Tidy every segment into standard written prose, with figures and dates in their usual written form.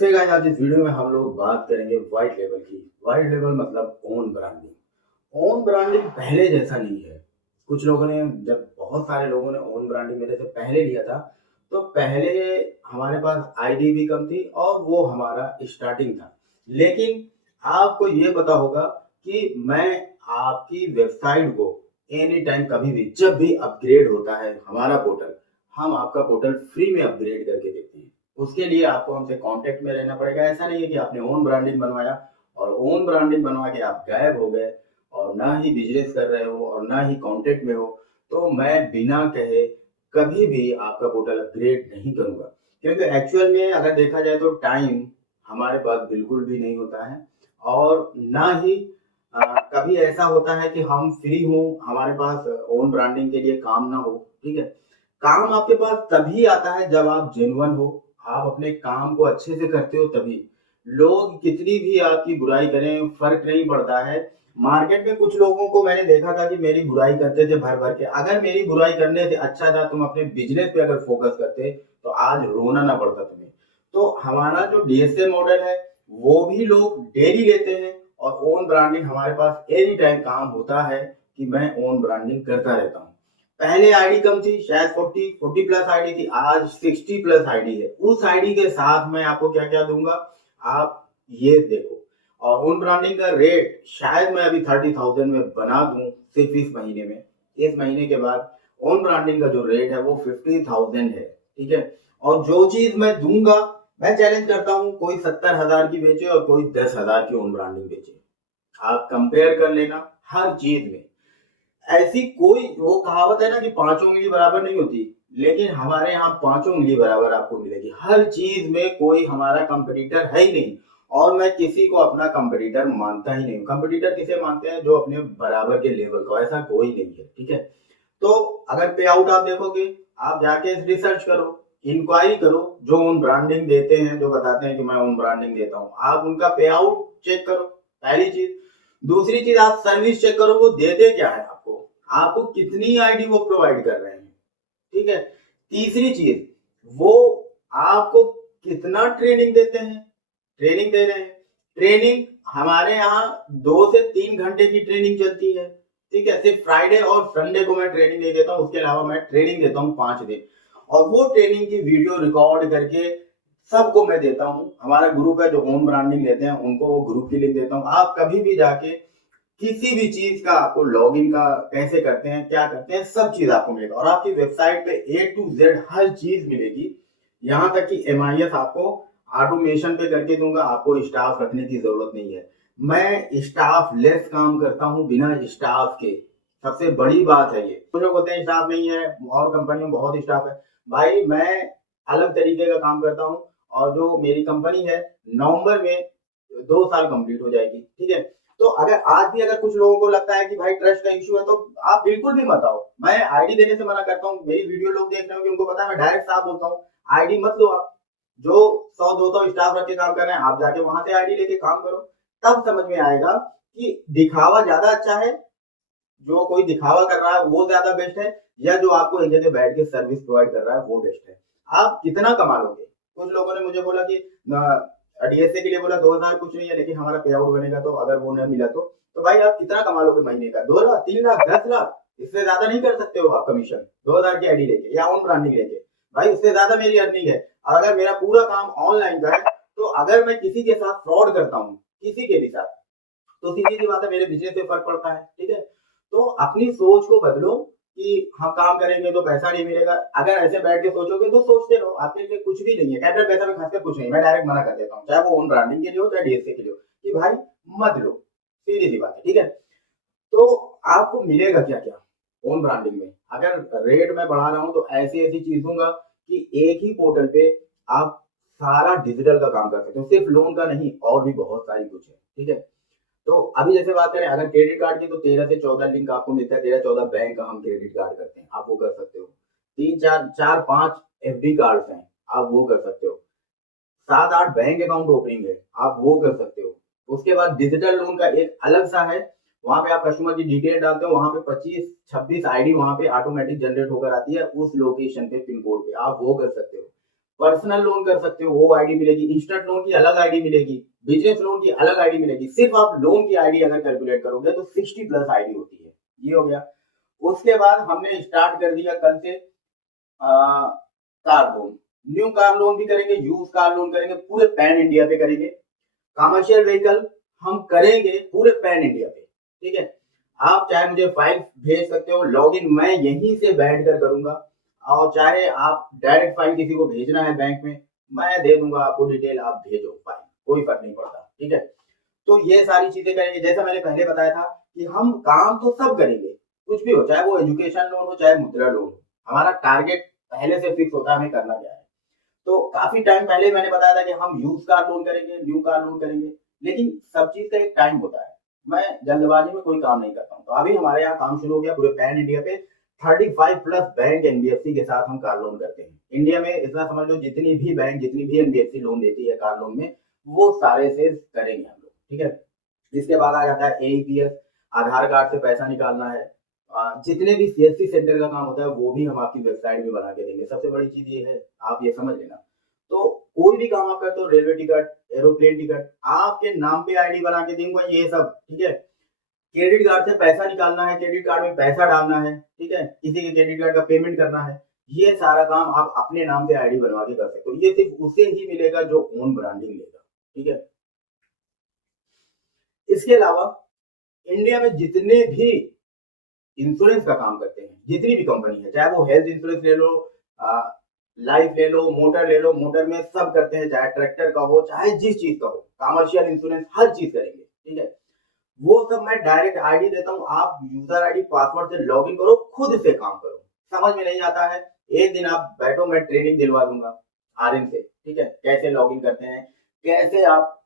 से गाइस आज इस वीडियो में हम लोग बात करेंगे व्हाइट लेबल की। व्हाइट लेबल मतलब ओन ब्रांडिंग। ओन ब्रांडिंग पहले जैसा नहीं है। कुछ लोगों ने जब बहुत सारे लोगों ने ओन ब्रांडिंग मेरे से पहले लिया था, तो पहले हमारे पास आईडी भी कम थी और वो हमारा स्टार्टिंग था। लेकिन आपको ये पता होगा कि मैं आपकी वेबसाइट को एनी टाइम कभी भी जब भी अपग्रेड होता है हमारा पोर्टल, हम आपका पोर्टल फ्री में अपग्रेड करके देते हैं। उसके लिए आपको हमसे कांटेक्ट में रहना पड़ेगा। ऐसा नहीं है कि आपने ओन ब्रांडिंग बनवाया और ओन ब्रांडिंग बनवा के आप गायब हो गए और ना ही बिजनेस कर रहे हो और ना ही कांटेक्ट में हो, तो मैं बिना कहे कभी भी आपका पोर्टल अपग्रेड नहीं करूंगा। क्योंकि एक्चुअल में अगर देखा जाए तो टाइम हमारे पास बिल्कुल भी नहीं होता है और ना ही कभी ऐसा होता है कि हम फ्री हो, हमारे पास ओन ब्रांडिंग के लिए काम ना हो। ठीक है, काम आपके पास तभी आता है जब आप जेन्युइन हो, आप अपने काम को अच्छे से करते हो तभी। लोग कितनी भी आपकी बुराई करें, फ़र्क नहीं पड़ता है। मार्केट में कुछ लोगों को मैंने देखा था कि मेरी बुराई करते थे भर-भर के। अगर मेरी बुराई करने से अच्छा था तुम अपने बिज़नेस पे अगर फ़ोकस करते, तो आज रोना ना पड़ता तुम्हें। तो हमारा जो डीएसए मॉडल है, वो भी लोग डेली लेते हैं और ओन ब्रांडिंग हमारे पास एनी टाइम काम होता है कि मैं ओन ब्रांडिंग करता रहता हूँ। पहले आईडी कम थी, शायद 40 प्लस आईडी थी, आज 60 प्लस आईडी है। उस आईडी के साथ मैं आपको क्या-क्या दूँगा, आप ये देखो। और उन ब्रांडिंग का रेट शायद मैं अभी 30,000 में बना दूँ सिर्फ़ इस महीने में। इस महीने के बाद ओन ब्रांडिंग का जो रेट है वो 50,000 है, ठीक है? और जो चीज़ मैं दूँगा, मैं चैलेंज करता हूँ कोई 70,000 की बेचे और कोई 10,000 की ओन ब्रांडिंग बेचे। आप कंपेयर कर लेना हर चीज़ में। ऐसी कोई वो कहावत है ना कि पाँचों उँगली बराबर नहीं होती, लेकिन हमारे यहाँ पाँचों उँगली बराबर आपको मिलेगी। हर चीज़ में कोई हमारा कॉम्पिटिटर है ही नहीं और मैं किसी को अपना कॉम्पिटिटर मानता ही नहीं हूँ। कॉम्पिटिटर किसे मानते हैं? जो अपने बराबर के लेवल का हो, ऐसा कोई नहीं है, ठीक है? तो अगर पे आउट आप देखोगे, आप जाके रिसर्च करो, इंक्वायरी करो, जो ओन ब्रांडिंग देते हैं, जो बताते हैं कि मैं ओन ब्रांडिंग देता हूँ, आप उनका पे आउट चेक करो, पहली चीज़। दूसरी चीज़ आप सर्विस चेक करो, वो देते क्या है आपको? आपको कितनी आईडी वो प्रोवाइड कर रहे हैं, ठीक है? तीसरी चीज़, वो आपको कितना ट्रेनिंग देते हैं? ट्रेनिंग दे रहे हैं। ट्रेनिंग हमारे यहाँ 2 से 3 घंटे की ट्रेनिंग चलती है, ठीक है? सिर्फ फ्राइडे और संडे को मैं ट्रेनिंग नहीं देता हूँ, उसके अलावा मैं ट्रेनिंग देता हूँ 5 दिन और वो ट्रेनिंग की वीडियो रिकॉर्ड करके सबको मैं देता हूँ। हमारा ग्रुप है जो ओन ब्रांडिंग लेते हैं, उनको वो ग्रुप की लिंक देता हूँ। आप कभी भी जाके किसी भी चीज़ का आपको लॉगिन का कैसे करते हैं, क्या करते हैं, सब चीज़ आपको मिलेगा और आपकी वेबसाइट पे ए टू ज़ेड हर चीज़ मिलेगी। यहाँ तक कि एमआईएस आपको ऑटोमेशन पे करके दूँगा, आपको स्टाफ रखने की ज़रूरत नहीं है। मैं स्टाफ लेस काम करता हूँ बिना स्टाफ के, सबसे बड़ी बात है ये। कुछ लोग बोलते हैं स्टाफ नहीं है और कंपनी में बहुत स्टाफ है। भाई मैं अलग तरीके का काम करता हूँ और जो मेरी कंपनी है नवंबर में 2 साल कंप्लीट हो जाएगी, ठीक है? तो अगर आज भी अगर कुछ लोगों को लगता है कि भाई ट्रस्ट का इश्यू है तो आप बिल्कुल भी मत आओ। मैं आईडी देने से मना करता हूँ। मेरी वीडियो लोग देख रहे होंगे उनको पता है मैं डायरेक्ट साफ बोलता हूँ, आईडी मत लो आप। जो 100-200 स्टाफ रख के काम कर रहे हैं, आप जाके वहां से आईडी लेके काम करो। तब समझ में आएगा कि दिखावा ज्यादा अच्छा है, जो कोई दिखावा कर रहा है वो ज्यादा बेस्ट है या जो आपको एक जगह बैठ के सर्विस प्रोवाइड कर रहा है वो बेस्ट है। आप कितना कमा लोगे? कुछ लोगों ने मुझे बोला कि डीएसए के लिए बोला 2000 कुछ नहीं है लेकिन हमारा पे आउट बनेगा तो अगर वो नहीं मिला तो भाई आप कितना कमा लोगे महीने का? 2 लाख, 3 लाख, 10 लाख? इससे ज्यादा नहीं कर सकते हो आप कमीशन 2000 की आईडी लेके या ऑन ब्रांडिंग लेके। भाई उससे ज्यादा मेरी अर्निंग है और अगर मेरा पूरा काम ऑनलाइन का है तो अगर मैं किसी के साथ फ्रॉड करता हूँ, किसी के भी साथ, तो सीधी सी बात है मेरे बिजनेस पे फर्क पड़ता है, ठीक है? तो अपनी सोच को बदलो कि हम काम करेंगे तो पैसा नहीं मिलेगा। अगर ऐसे बैठ के सोचोगे तो सोचते रहो, आपके लिए कुछ भी नहीं है। कैपिटल पैसा में खासकर कुछ नहीं, मैं डायरेक्ट मना कर देता हूँ, चाहे वो ओन ब्रांडिंग के लिए हो चाहे डीएसए के लिए हो, कि भाई मत लो, सीधी सी बात है, ठीक है? तो आपको मिलेगा क्या क्या ओन ब्रांडिंग में? अगर रेट मैं बढ़ा रहा हूँ तो ऐसी ऐसी चीज दूंगा कि एक ही पोर्टल पे आप सारा डिजिटल का काम कर सकते हो, सिर्फ लोन का नहीं और भी बहुत सारी कुछ है, ठीक है? तो अभी जैसे बात करें अगर क्रेडिट कार्ड की तो 13 से 14 लिंक आपको मिलता है। 13-14 बैंक का हम क्रेडिट कार्ड करते हैं, आप वो कर सकते हो। 3-4 4-5 एफडी कार्ड्स हैं, आप वो कर सकते हो। 7-8 बैंक अकाउंट ओपनिंग है, आप वो कर सकते हो। उसके बाद डिजिटल लोन का एक अलग सा है, वहां पे आप कस्टमर की डिटेल डालते हो, वहां पे 25-26 आईडी वहां पे ऑटोमेटिक जनरेट होकर आती है उस लोकेशन पे, पिन कोड पे, आप वो कर सकते हो। पर्सनल लोन कर सकते हो, वो आईडी मिलेगी। इंस्टेंट लोन की अलग आईडी मिलेगी, बिजनेस लोन की अलग आईडी मिलेगी। सिर्फ आप लोन की आईडी अगर कैलकुलेट करोगे तो 60 प्लस आईडी होती है। ये हो गया। उसके बाद हमने स्टार्ट कर दिया कल से car loan. New car loan भी करेंगे, यूज कार लोन करेंगे, पूरे पैन इंडिया पे करेंगे। कमर्शियल व्हीकल हम करेंगे पूरे पैन इंडिया पे। ठीक है, आप चाहे मुझे फाइल भेज सकते हो, लॉगिन मैं यहीं से बैठ कर करूंगा, और चाहे आप डायरेक्ट फाइल किसी को भेजना है बैंक में, मैं दे दूंगा आपको डिटेल, आप भेजो फाइल, कोई फर्क नहीं पड़ता। ठीक है, तो ये सारी चीजें करेंगे। जैसा मैंने पहले बताया था कि हम काम तो सब करेंगे, कुछ भी हो, चाहे वो एजुकेशन लोन हो चाहे मुद्रा लोन हो, हमारा टारगेट पहले से फिक्स होता है हमें करना क्या है। तो काफी टाइम पहले मैंने बताया था कि हम यूज कार लोन करेंगे, न्यू कार लोन करेंगे, लेकिन सब चीज का एक टाइम होता है। मैं जल्दबाजी में कोई काम नहीं करता हूँ। तो अभी हमारे यहाँ काम शुरू हो गया पूरे पैन इंडिया पे। 35 प्लस बैंक एनबीएफसी के साथ हम कार लोन करते हैं। इंडिया में इतना समझ लो, जितनी भी बैंक, जितनी भी एनबीएफसी लोन देती है कार लोन में, वो सारे से करेंगे हम लोग। ठीक है, इसके बाद आ जाता है एईपीएस, आधार कार्ड से पैसा निकालना है। जितने भी सीएससी सेंटर का काम होता है वो भी हम आपकी वेबसाइट में बना के देंगे। सबसे बड़ी चीज ये है, आप ये समझ लेना। तो कोई भी काम आप करते हो, रेलवे टिकट, एरोप्लेन टिकट, आपके नाम पे आईडी बना के दूंगा, ये सब। ठीक है, क्रेडिट कार्ड से पैसा निकालना है, क्रेडिट कार्ड में पैसा डालना है, ठीक है, किसी के क्रेडिट कार्ड का पेमेंट करना है, ये सारा काम आप अपने नाम से आईडी बनवा के कर सकते हो। ये सिर्फ उसे ही मिलेगा जो ओन ब्रांडिंग लेगा। ठीक है, इसके अलावा इंडिया में जितने भी इंश्योरेंस का काम करते हैं, जितनी भी कंपनी है, चाहे वो हेल्थ इंश्योरेंस ले लो, लाइफ ले लो, मोटर ले लो, मोटर में सब करते हैं, चाहे ट्रैक्टर का हो, चाहे जिस चीज का हो, कमर्शियल इंश्योरेंस, हर चीज करेंगे। ठीक है, वो सब मैं डायरेक्ट आईडी देता हूँ, आप यूजर आईडी पासवर्ड से लॉगिन करो, खुद से काम करो। समझ में नहीं आता है, एक दिन आप बैठो, मैं ट्रेनिंग दिलवा दूंगा आर्यन से। ठीक है, कैसे लॉगिन करते हैं, कैसे आप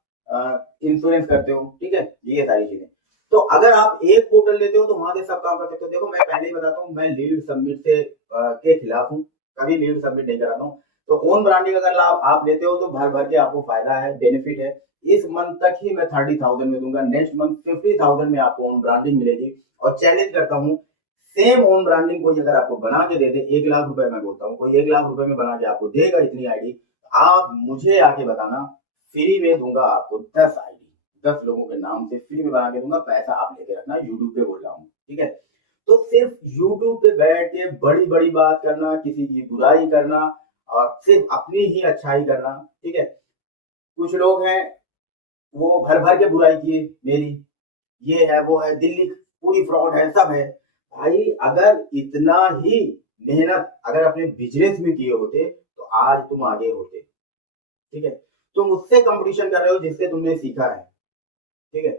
इंश्योरेंस करते हो। ठीक है, ये सारी चीजें। तो अगर आप एक पोर्टल लेते हो तो वहां से सब काम कर सकते हो। देखो, मैं पहले ही बताता हूँ, मैं लीड सबमिट से के खिलाफ हूँ, कभी लीड सबमिट नहीं कराता हूँ। तो ओन ब्रांडिंग अगर आप लेते हो तो भर भर के आपको फायदा है, बेनिफिट है। इस मंथ तक ही मैं 30,000 में दूंगा, नेक्स्ट मंथ 50,000 में आपको ओन ब्रांडिंग मिलेगी। और चैलेंज करता हूँ, सेम ओन ब्रांडिंग कोई अगर आपको बना के दे दे, 1 लाख रुपए, मैं बोलता हूँ कोई 1 लाख रुपए में बना के आपको देगा इतनी आईडी, आप मुझे आके बताना, फ्री में दूंगा आपको 10 आईडी, 10 लोगों के नाम से फ्री में बना के दूंगा। पैसा आप लेके रखना, यूट्यूब पे बोल रहा हूँ। ठीक है, तो सिर्फ यूट्यूब पे बैठ के बड़ी बड़ी बात करना, किसी की बुराई करना, और सिर्फ अपनी ही अच्छाई करना। ठीक है, कुछ लोग हैं वो भर भर के बुराई किए मेरी, ये है वो है, दिल्ली पूरी फ्रॉड है, सब है। भाई, अगर इतना ही मेहनत अगर अपने बिजनेस में किए होते तो आज तुम आगे होते। ठीक है, तुम उससे कंपटीशन कर रहे हो जिससे तुमने सीखा है। ठीक है,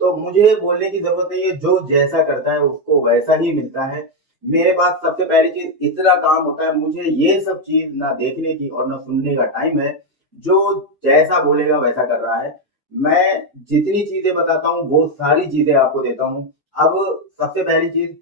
तो मुझे बोलने की जरूरत नहीं है, जो जैसा करता है उसको वैसा ही मिलता है। मेरे पास सबसे पहली चीज इतना काम होता है, मुझे ये सब चीज ना देखने की और ना सुनने का टाइम है। जो जैसा बोलेगा वैसा कर रहा है। मैं जितनी चीजें बताता हूँ वो सारी चीजें आपको देता हूँ। अब सबसे पहली चीज,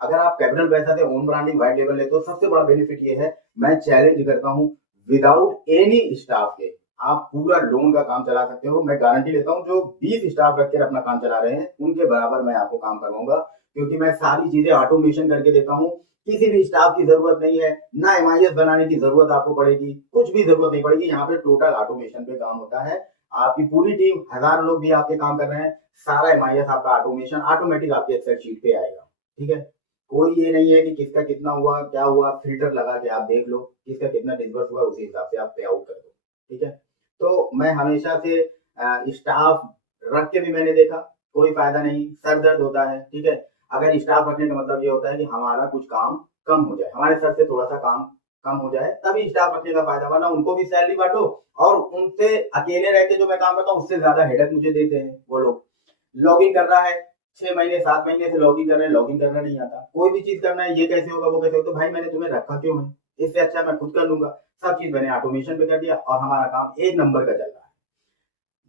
अगर आप कैपिटल पैसा से ओन ब्रांडिंग व्हाइट लेवल लेते हो, सबसे बड़ा बेनिफिट ये है, मैं चैलेंज करता हूँ, विदाउट एनी स्टाफ के आप पूरा लोन का काम चला सकते हो। मैं गारंटी लेता हूँ, जो 20 स्टाफ रखकर अपना काम चला रहे हैं उनके बराबर मैं आपको काम करवाऊंगा, क्योंकि मैं सारी चीजें ऑटोमेशन करके देता हूँ। किसी भी स्टाफ की जरूरत नहीं है, ना एमआईएस बनाने की जरूरत आपको पड़ेगी, कुछ भी जरूरत नहीं पड़ेगी। यहाँ पे टोटल ऑटोमेशन पे काम होता है। आपकी पूरी टीम, 1000 लोग भी आपके काम कर रहे हैं, सारा एमआईएस आपका ऑटोमेशन ऑटोमेटिक आपके एक्सेल शीट पे आएगा। ठीक है, कोई ये नहीं है कि किसका कितना हुआ, क्या हुआ, फिल्टर लगा के आप देख लो किसका कितना डिसबर्स हुआ, उसी हिसाब से आप पे आउट कर दो। ठीक है, तो मैं हमेशा से स्टाफ रख के भी मैंने देखा, कोई फायदा नहीं, सर दर्द होता है। ठीक है, अगर स्टाफ रखने का मतलब ये होता है कि हमारा कुछ काम कम हो जाए, हमारे सर से थोड़ा सा काम कम हो जाए, तभी स्टाफ रखने का फायदा। वरना उनको भी सैलरी बांटो, और उनसे अकेले रह के जो मैं काम करता हूँ उससे ज्यादा हेडेक मुझे देते हैं वो लोग। लॉगिन कर रहा है, 6 महीने 7 महीने से लॉगिन कर रहे हैं, लॉगिन करना नहीं आता, कोई भी चीज करना है, ये कैसे होगा वो कैसे होगा, तो भाई मैंने तुम्हें रखा क्यों है, इससे अच्छा मैं खुद कर लूंगा। सब चीज मैंने ऑटोमेशन पे कर दिया और हमारा काम एक नंबर का चल रहा है।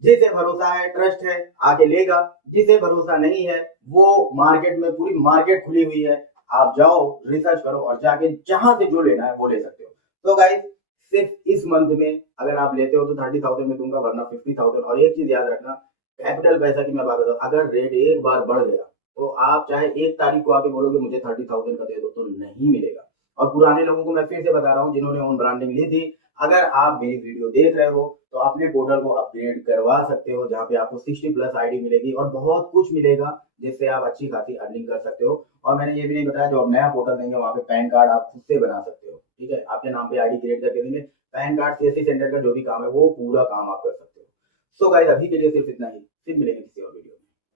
जिसे भरोसा है, ट्रस्ट है, आगे लेगा। जिसे भरोसा नहीं है, वो मार्केट में पूरी मार्केट खुली हुई है, आप जाओ, रिसर्च करो और जाके जहां से जो लेना है वो ले सकते हो। तो गाइस, सिर्फ इस मंथ में अगर आप लेते हो तो 30,000 में दूंगा, वरना 50,000। और एक चीज याद रखना, कैपिटल पैसा की मैं बात बताऊँ, अगर रेट एक बार बढ़ गया तो आप चाहे 1 तारीख को आके बोलोगे मुझे 30,000 का दे दो, तो नहीं मिलेगा। और पुराने लोगों को मैं फिर से बता रहा हूँ जिन्होंने ओन ब्रांडिंग ली थी, अगर आप मेरी वीडियो देख रहे हो तो अपने पोर्टल को अपग्रेड करवा सकते हो, जहाँ पे आपको 60 प्लस आईडी मिलेगी और बहुत कुछ मिलेगा जिससे आप अच्छी खासी अर्निंग कर सकते हो। और मैंने ये भी नहीं बताया, जो आप नया पोर्टल देंगे वहाँ पे पैन कार्ड आप खुद से बना सकते हो, ठीक है, आपके नाम पे आईडी क्रिएट करके देंगे, पैन कार्ड सीएससी सेंटर का जो भी काम है वो पूरा काम आप कर सकते हो। सो गाइस अभी के लिए सिर्फ इतना ही, फिर मिलेंगे किसी और वीडियो में।